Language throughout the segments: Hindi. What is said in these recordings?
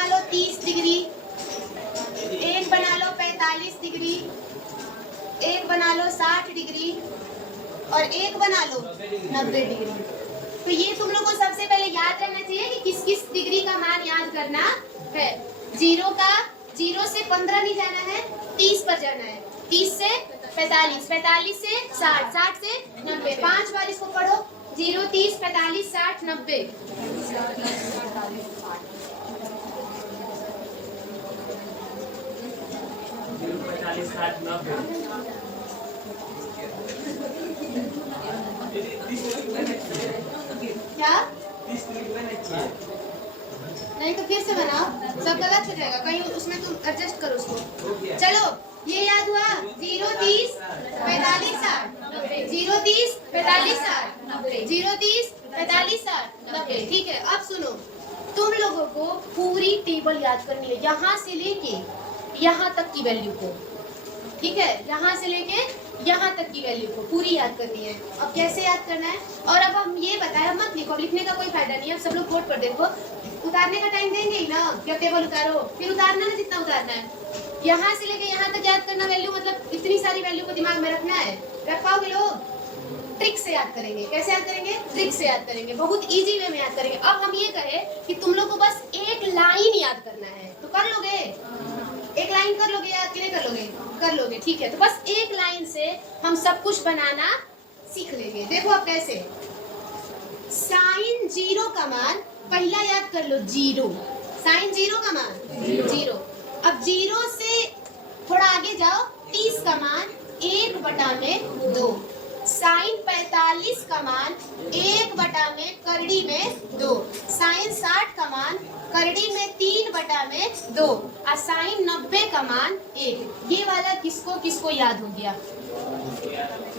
बना लो 30 डिग्री, एक बना लो 45 डिग्री, एक बना लो 60 डिग्री और एक बना लो 90 डिग्री। तो ये तुम लोग को सबसे पहले याद रहना चाहिए कि किस किस डिग्री का मान याद करना है। जीरो से 15 नहीं जाना है, 30 पर जाना है, 30 से 45, 45 से 60, 60 से 90। 5 बार इसको पढ़ो, 0, 30, 45, 60, 90। क्या नहीं तो फिर से बनाओ, सब गलत हो जाएगा, कहीं उसमें तुम एडजस्ट करो उसको। चलो ये याद हुआ, 0, 30, 45, 60, 0, 30, 45, 60, 0, 30, 45, 60, 90। ठीक है, अब सुनो, तुम लोगों को पूरी टेबल याद करनी है, यहाँ से लेके यहाँ तक की वैल्यू को। ठीक है, यहाँ से लेके यहाँ तक की वैल्यू को पूरी याद करनी है। अब कैसे याद करना है, और अब हम ये बताया, मत लिखो, लिखने का कोई फायदा नहीं है। अब सब लोग बोर्ड पर देखो, उतारने का टाइम देंगे ही ना, क्या टेबल उतारो, फिर उतारना ना जितना उतारना है। यहाँ से लेके यहाँ तक याद करना वैल्यू, मतलब इतनी सारी वैल्यू को दिमाग में रखना है। रख पाओगे लोग? ट्रिक से याद करेंगे। कैसे याद करेंगे? ट्रिक से याद करेंगे, बहुत इजी वे में याद करेंगे। अब हम ये कहे कि तुम लोग को बस एक लाइन याद करना है, तो कर लोगे? एक लाइन कर लोगे या कितने कर लोगे? कर लोगे, ठीक है। तो बस एक लाइन से हम सब कुछ बनाना सीख लेंगे। देखो अब कैसे, साइन 0 का मान पहला याद कर लो, 0। साइन 0 का मान 0। अब 0 से थोड़ा आगे जाओ, 30 का मान 1/2। साइन 45 का मान 1/में करड़ी में 2। साइन 60 का मान करड़ी में 3/2 और साइन 90 का मान 1। ये वाला किसको किसको याद हो गया?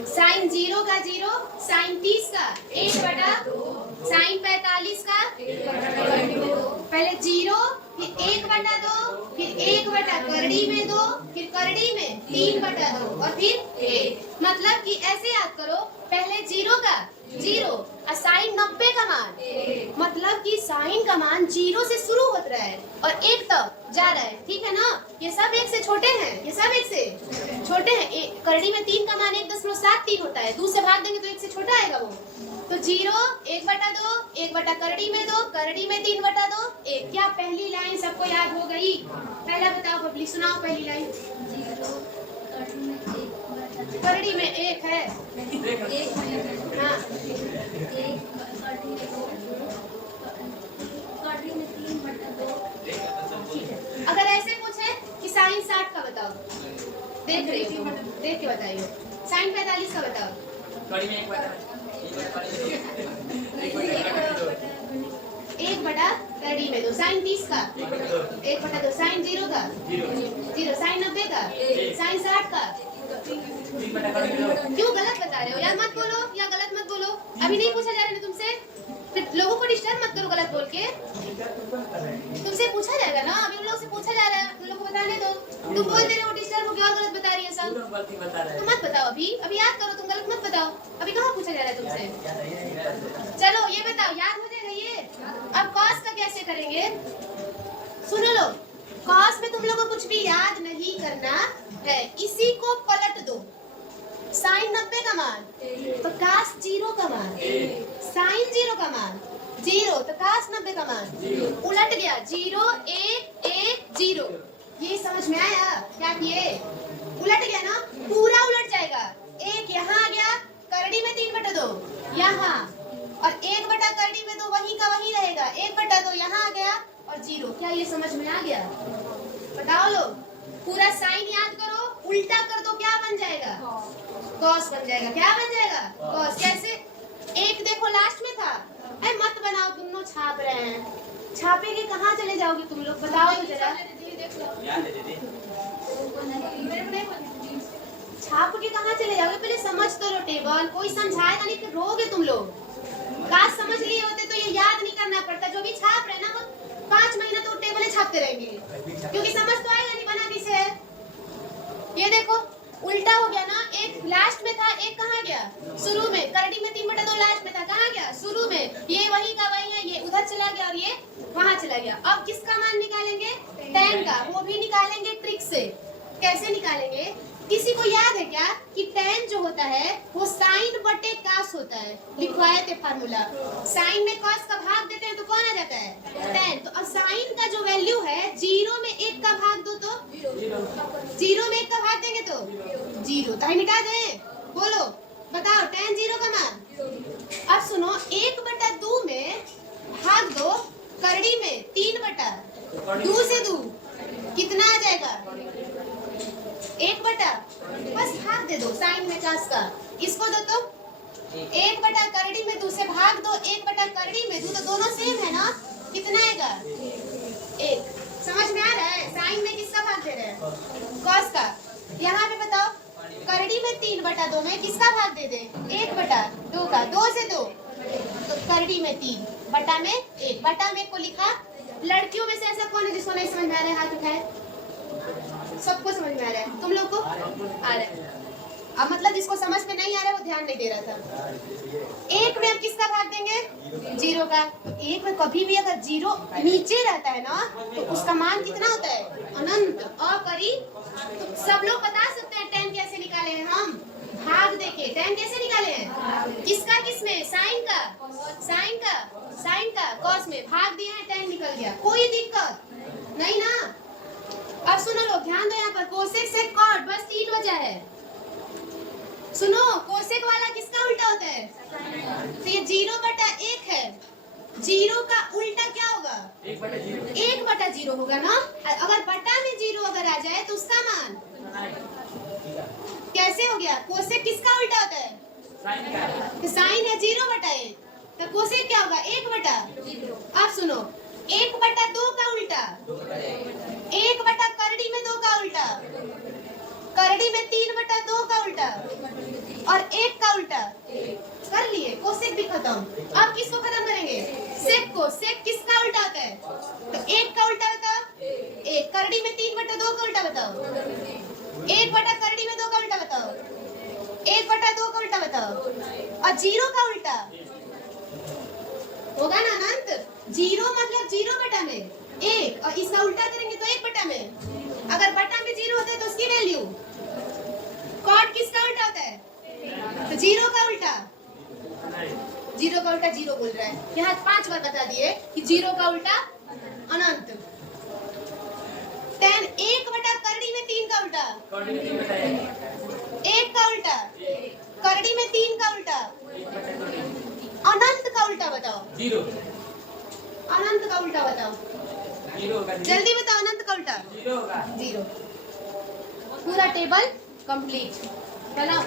साइन 0 का 0, साइन 30 का 1/2, साइन 45 का 1/2। पहले 0, फिर 1/2, फिर 1/ करड़ी में 2, फिर करड़ी में 3/2 और फिर 1। मतलब कि ऐसे याद करो, पहले 0 का 0 और साइन 90 का मान, मतलब कि साइन का मान 0 से शुरू हो रहा है और 1 तक जा रहा है। ठीक है ना? ये सब 1 से छोटे हैं, ये सब 1 से छोटे हैं। करड़ी में 3 का मान 1.73 होता है, 2 से भाग देंगे तो 1 से छोटा आएगा वो। तो 0, 1/2, 1/ करड़ी में 2, करड़ी में 3/2, 1। क्या पहली लाइन सबको याद हो गई? पहला बताओ बबली, सुनाओ पहली लाइन। करड़ी में 1 है, हाँ, अगर ऐसे पूछे कि साइन 60 का बताओ, देख रहे हो, देख के बताइए। साइन 45 का बताओ। 1/2 करड़ी में 2। साइन 30 का 1/2। साइन 0 का 0। साइन 90 का, साइन 60 का। क्यों गलत बता रहे हो यार? मत बोलो या गलत मत बोलो, अभी नहीं पूछा जा रहा है तुमसे, फिर लोगों को डिस्टर्ब मत करो गलत बोल के। तुमसे पूछा जाएगा ना, अभी उन लोगों से पूछा जा रहा है, उन लोगों को बताने दो। तुम बोल दे रहे हो डिस्टर्ब हो गया और गलत बता रही है सब, तो मत बताओ अभी याद करो, तुम गलत मत बताओ। अभी कहाँ पूछा जा रहा है तुमसे? चलो ये बताओ, याद हो जाएगा ये। अब कॉस का कैसे करेंगे, सुनो लो। कॉस में तुम लोगों को कुछ भी याद नहीं करना है, इसी को पलट दो। साइन 90 का मान तो कास 0 का मान, साइन 0 का मान 0 तो कास 90 का मान, उलट गया 0 1 1 0। ये समझ में आया क्या किए? उलट गया ना, पूरा उलट जाएगा। 1 यहाँ आ गया, करड़ी में 3/2 यहाँ, और 1/ करड़ी में 2 वहीं का वहीं रहेगा। 1/2 यहाँ आ गया और 0। क्या ये समझ में आ गया? बताओ लोग, पूरा साइन याद करो, उल्टा कर दो, क्या बन जाएगा? कॉस बन जाएगा। क्या बन जाएगा? कॉस। कैसे? एक देखो लास्ट में था, अरे मत बनाओ, दोनों छाप रहे हैं। छापे के कहाँ चले जाओगे तुम लोग, बताओ तो जरा। छाप के कहाँ चले जाओगे? पहले समझ तो लो टेबल, कोई समझाएगा नहीं, फिर रोगे तुम लोग। क्लास समझ लिए होते तो ये याद नहीं करना पड़ता। जो भी छाप रहे ना, वो 5 महीना तो टेबल छापते रहेंगे, क्योंकि समझ तो आएगा नहीं बना किसे है। ये देखो उल्टा हो गया ना, एक लास्ट में था, एक कहाँ गया? शुरू में। करड़ी में 3/2 लास्ट में था, कहाँ गया? शुरू में। ये वही का वही है, ये उधर चला गया और ये वहाँ चला गया। अब किसका मान निकालेंगे? tan का, वो भी निकालेंगे ट्रिक से। कैसे निकालेंगे? किसी को याद है क्या कि tan जो होता है वो sin बटे cos होता है। लिखवाए थे फार्मूला। sin में cos का भाग देते हैं तो कौन आ जाता है? tan। तो अब sin का जो वैल्यू है 0 में 1 का भाग दो तो 0 में 1 का भाग देंगे तो 0। तो हम मिटा दें? बोलो बताओ tan 0 का मान। अब सुनो 1/2 में भाग दो करड़ी में 3/2 से 2 कितना आ जाएगा? 1 बटा, बस भाग दे दो साइन में cos का। इसको दो तो 1 बटा करड़ी में 2 से भाग दो 1 बटा करड़ी में 2, तो दोनों सेम है ना? कितना आएगा? 1। समझ में आ रहा है? साइन में किसका भाग दे रहे हैं? cos का। यहाँ पे बताओ करड़ी में 3/2 में किसका भाग दे दे? 1/2 का। 2 से 2 तो करड़ी में 3 बटा में 1। बटा में 1 को लिखा। लड़कियों में से ऐसा कौन है जिसको नहीं समझ में आ रहा है? हाथ उठाए। सबको समझ में आ रहा है? तुम लोग को आ रहा है? अब मतलब जिसको समझ में नहीं आ रहा है वो ध्यान नहीं दे रहा था। 1 में अब किसका भाग देंगे? 0 का। 1 में कभी भी अगर 0 नीचे रहता है ना तो उसका मान कितना होता है? अनंत। तो सब लोग बता सकते हैं tan कैसे निकाले हैं हम? भाग देके tan कैसे निकाले हैं? किसका किसमें? साइन का। साइन का cos में भाग दिया है, tan निकल गया। कोई दिक्कत नहीं ना? अब सुनो लोग ध्यान दो, यहाँ पर कोसेक से कॉट बस 3 वजह है। सुनो कोसेक वाला किसका उल्टा होता है? तो ये 0/1 है। 0 का उल्टा क्या होगा? 1/0 होगा ना? अगर बटा में 0 अगर आ जाए तो उसका मान कैसे हो गया? कोसेक किसका उल्टा होता है? तो साइन है 0/1 तो कोसेक क्या होगा? 1/। अब सुनो 1/2 का उल्टा 1 बटा करड़ी में 2 का उल्टा, करड़ी में 3/2 का उल्टा और 1 का उल्टा कर लिए। कोसेक भी खत्म। अब किसको खत्म करेंगे? सेक को। सेक किसका उल्टा होता है? तो 1 का उल्टा बताओ। 1 करड़ी में 3/2 का उल्टा बताओ। 1 बटा करड़ी में 2 का उल्टा बताओ। 1/2 का उल्टा बताओ। और 0 का उल्टा होगा ना अनंत? 0 मतलब 0 में 1 और इसका उल्टा करेंगे तो 1 में। अगर बटा में 0 होता है तो उसकी वैल्यू कॉट किसका उल्टा होता है? तो 0 का उल्टा। 0 का उल्टा 0 बोल रहा है। यहाँ 5 बार बता दिए कि 0 का उल्टा अनंत। tan 1 बटा करड़ी में 3 का उल्टा, 1 का उल्टा, करड़ी में 3 का उल्टा, अनंत का उल्टा बताओ। 0। अनंत का उल्टा बताओ। जल्दी बताओ अनंत का उल्टा। 0। पूरा टेबल कंप्लीट। चलो।